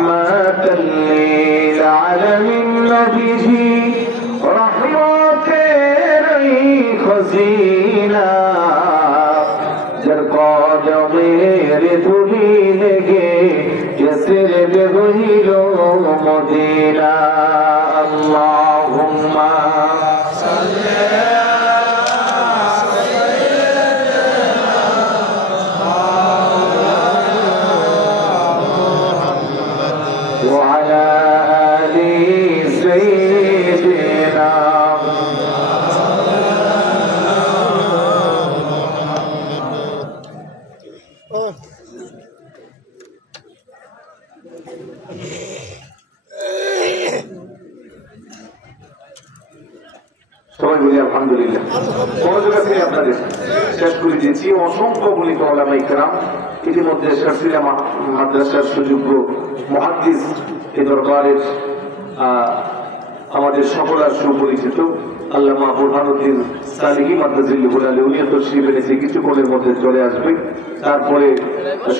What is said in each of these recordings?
রাহমাতাল লিল আলামিন নবীজি রহমতের খজিনা যার কদমের ধুলি লেগে ইয়াসির বেগহিল মদিনা আল্লাহুম্মা সাল্লি আলহামদুলিল্লাহ। মনোযোগ আছে আপনাদের শেষ করে দিয়েছি। অসংখ্য গণিত ওলামায়ে কেরাম ইতিমধ্যে শারসিলা মাদ্রাসার সুযোগ্য মুহাদ্দিস এই দরবারের আমাদের সকলের সুপরিচিত আল্লামা বুরহানুদ্দিন সালিহি মাদ্রাজিল্লাহুল আলী উনি তশরিফ এনেছে, কিছুক্ষণের মধ্যে চলে আসবে। তারপরে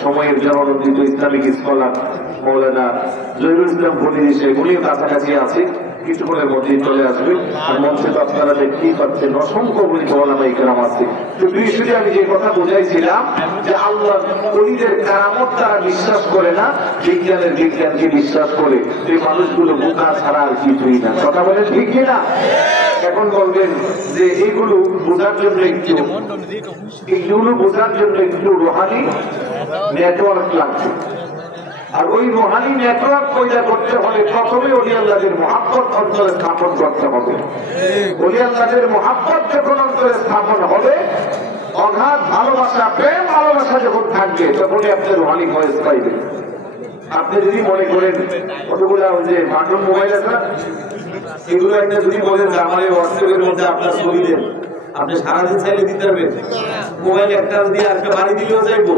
সময়ের জননন্দিত ইসলামিক স্কলার মৌলানা জহিরুল ইসলাম ফরিদি সাহেব উনিও কাছাকাছি আছে, কিছুক্ষণের মধ্যে চলে আসবে। আর মঞ্চে তো আপনারা দেখতেই পাচ্ছেন অসংখ্য গণিত ওলামায়ে কেরাম আছে। তো বিষয়টি আমি যে কথা বুঝাইছিলাম যে আল্লাহ ওলিদের কারামত তারা বিশ্বাস করে না, বিজ্ঞানের বিজ্ঞানকে বিশ্বাস করে। এই মানুষগুলো বোকা ছাড়া আর কিছুই না। কথা বলেন ঠিক কিনা? এখন বলবেন যে এইগুলো বোঝার জন্য একটু রুহানি নেটওয়ার্ক লাগছে। আর ওই রুহানি নেটওয়ার্ক পয়দা করতে হলে প্রথমে ওলি আল্লাহদের মহাব্বত অন্তরে স্থাপন করতে হবে। ওলি আল্লাহদের মহাব্বত যখন অন্তরে স্থাপন হবে, অগাধ ভালোবাসা, প্রেম ভালোবাসা যখন থাকবে, তখনই আপনি রুহানি ফয়েজ পাইবেন। আপনি যদি মনে করেন কতগুলা ওই যে বাটন মোবাইল আছে এগুলো একটা যদি বলেন যে আমার এই হোয়াটসঅ্যাপের মধ্যে আপনার ছবি দেন, আপনি সারাদিন চাইলে দিতে পারবেন। মোবাইল একটা দিয়ে আরেকটা বাড়ি দিলেও যাইবো।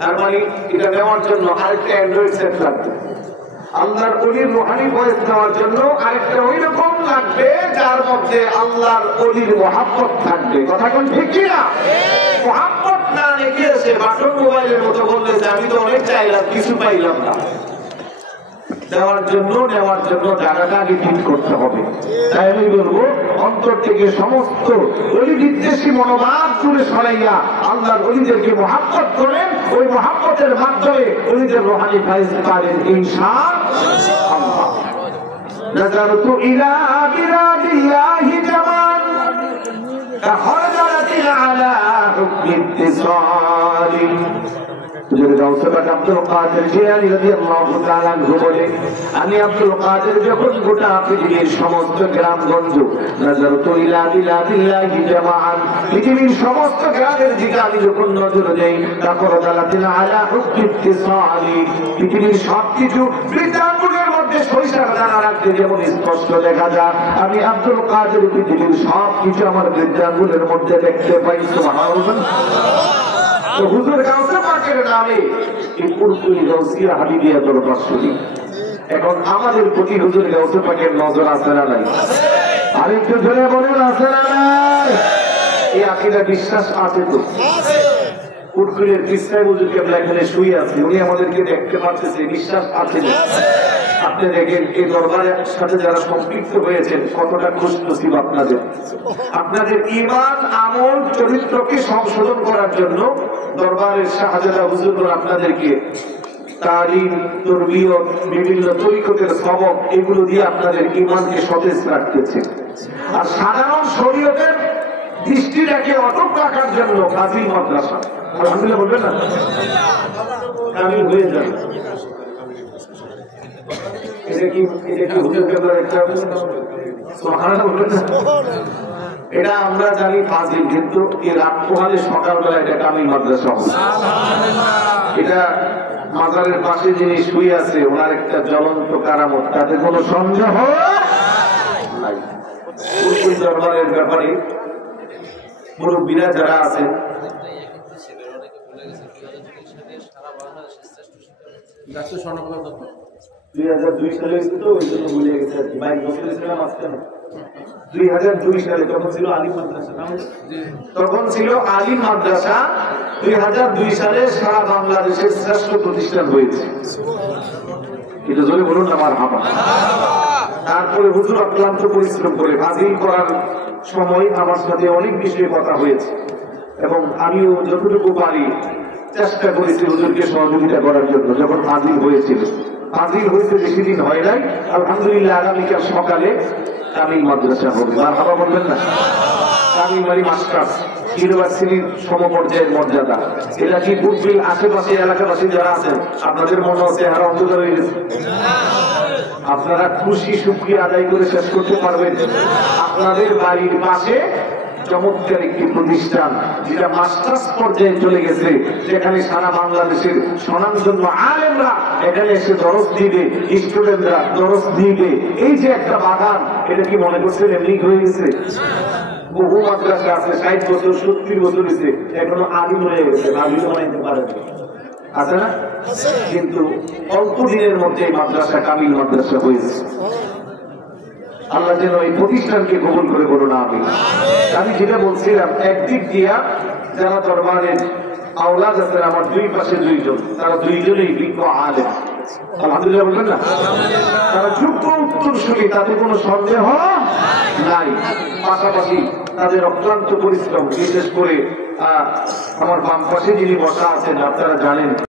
তার মানে এটা নেওয়ার জন্য আরেকটা অ্যান্ড্রয়েড সেট লাগবে। আল্লাহর ওলির রুহানি ফয়েজ নেওয়ার জন্য আরেকটা ওই রকম লাগবে যার মধ্যে আল্লাহর ওলির মহাব্বত থাকবে। কথা কোন ঠিক কিনা? মহাব্বত না রেখে এসে বাটন মোবাইলের মতো বললে যে আমি তো অনেক চাইলাম কিছু পাইলাম না। নেওয়ার জন্য জায়গাটা আগে ঠিক করতে হবে। তাই আমি বলবো অন্তর থেকে সমস্ত ওলি বিদ্বেষী মনোভাব দূরে সরাইয়া আল্লাহর ওলিদেরকে মহাব্বত করেন। ওই মহাব্বতের মাধ্যমে ওলিদের রুহানি ফয়েজ পাবেন ইনশাআল্লাহ। নাজারতু ইলা বিরাদিল্লাহি জামান কাহরজাতিন আলা হুকমি ইত্তিসালি। আব্দুল কাদের জিলানী রাদিয়াল্লাহু তাআলা আনহু বলে, আমি আব্দুল কাদের যখন গোটা পৃথিবীর সমস্ত গ্রামগঞ্জ নাজারতু ইলা বিলাদিল্লাহি জামাআন, পৃথিবীর সমস্ত গ্রামের দিকে আমি যখন নজর দেই, তাকরাদালাতিন আলা হুকমি ইত্তিসালি, পৃথিবীর সবকিছু বৃদ্ধাঙ্গুলের মধ্যে সরিষার দানা রাখতে যেমন স্পষ্ট দেখা যায়, আমি আব্দুল কাদের পৃথিবীর সবকিছু আমার বৃদ্ধাঙ্গুলের মধ্যে দেখতে পাই। সুবহানাল্লাহ। তো হুজুর গাউসে পাকের নামে এই পুরপুরি গাউসিয়া হাবিবিয়া দরবার শরীফ। এখন আমাদের প্রতি হুজুর গাউসে পাকের নজর আছে না নাই? আরেকটু জোরে বলুন, আছে না নাই? এই আকীদা বিশ্বাস আছে তো? পুরপুরের কৃষ্ণাই হুজুর কেবলা এখানে শুয়ে আছে, উনি আমাদেরকে দেখতে পারতেছে, বিশ্বাস আছে না? আপনি দেখেন এই দরবারের সাথে যারা সম্পৃক্ত হয়েছেন কতটা খুশনসিব আপনাদের। আপনাদের ঈমান, আমল, চরিত্রকে সংশোধন করার জন্য দরবারের শাহজাদা হুজুর আপনাদেরকে তালিম, তরবিয়ত, বিভিন্ন তরিকতের সবক এগুলো দিয়ে আপনাদের ঈমানকে সতেজ রাখতেছে। আর সাধারণ শরীয়তের দৃষ্টি রেখে অটক রাখার জন্য ফাজিল মাদ্রাসা। আলহামদুলিল্লাহ বলবেন না? আমি হয়ে যাবে এটা আমরা জানি ফাজিল, কিন্তু এর রাত পোহালে সকালবেলা এটা কামিল মাদ্রাসা হবে। এটা মাজারের পাশে যিনি শুয়ে আছে ওনার একটা জ্বলন্ত কারামত, তাতে কোনো সন্দেহ নাই। দরবারের ব্যাপারে মুরব্বীরা যারা আছেন, 2002 সালে তো ওই জন্য ভুলে গেছে আর কি। 22 বছর ছিলাম আজকে না। 2002 সালে তখন ছিল আলিম মাদ্রাসা, তখন ছিল আলিম মাদ্রাসা। 2002 সালে সারা বাংলাদেশের শ্রেষ্ঠ প্রতিষ্ঠান হয়েছে। এটা জোরে বলুন না মারহাবা। তারপরে হুজুর অক্লান্ত পরিশ্রম করে হাজির করার সময় আমার সাথে অনেক বিষয়ে কথা হয়েছে এবং আমিও যতটুকু পারি চেষ্টা করেছি হুজুরকে সহযোগিতা করার জন্য। যখন হাজির হয়েছিল, হাজির হয়েছে বেশি দিন হয় নাই, আলহামদুলিল্লাহ আগামীকাল সকালে কামিল মাদ্রাসা হবে। মারহাবা বলবেন না? কামিল মানে মাস্টার্স ইউনিভার্সিটির সমপর্যায়ের মর্যাদা। এটা কি বুঝবেন? আশেপাশে এলাকাবাসী যারা আছেন আপনাদের মনে হচ্ছে চেহারা অন্ধকার হয়ে গেছে, আপনারা খুশি শুকরিয়া আদায় করে শেষ করতে পারবেন। আপনাদের বাড়ির পাশে চমৎকার একটি প্রতিষ্ঠান যেটা মাস্টার্স পর্যায়ে চলে গেছে, যেখানে সারা বাংলাদেশের স্বনামধন্য আলেমরা এখানে এসে দরস দিবে, স্টুডেন্টরা দরস দিবে। এই যে একটা বাগান, এটা কি মনে করছেন এমনি হয়ে গেছে? বহু মাদ্রাসা আছে 60 বছর 70 বছর হয়েছে, এখনো আদিম হয়ে গেছে, আদিম বানাইতে পারে আছে না? কিন্তু অল্প দিনের মধ্যে মাদ্রাসা কামিল মাদ্রাসা হয়েছে। আল্লাহ যেন এই প্রতিষ্ঠানকে কবুল করে বলুন আমিন। আমি যেটা বলছিলাম, একদিক দিয়া যারা দরবারের আওলাদ আছেন আমার দুই পাশে দুইজন, তারা দুইজনেই বিজ্ঞ আলেম, আলহামদুলিল্লাহ বলবেন না? তারা যোগ্য উত্তরসূরি, তাতে কোনো সন্দেহ নাই। পাশাপাশি তাদের অক্লান্ত পরিশ্রম, বিশেষ করে আমার বাম পাশে যিনি বসা আছেন আপনারা জানেন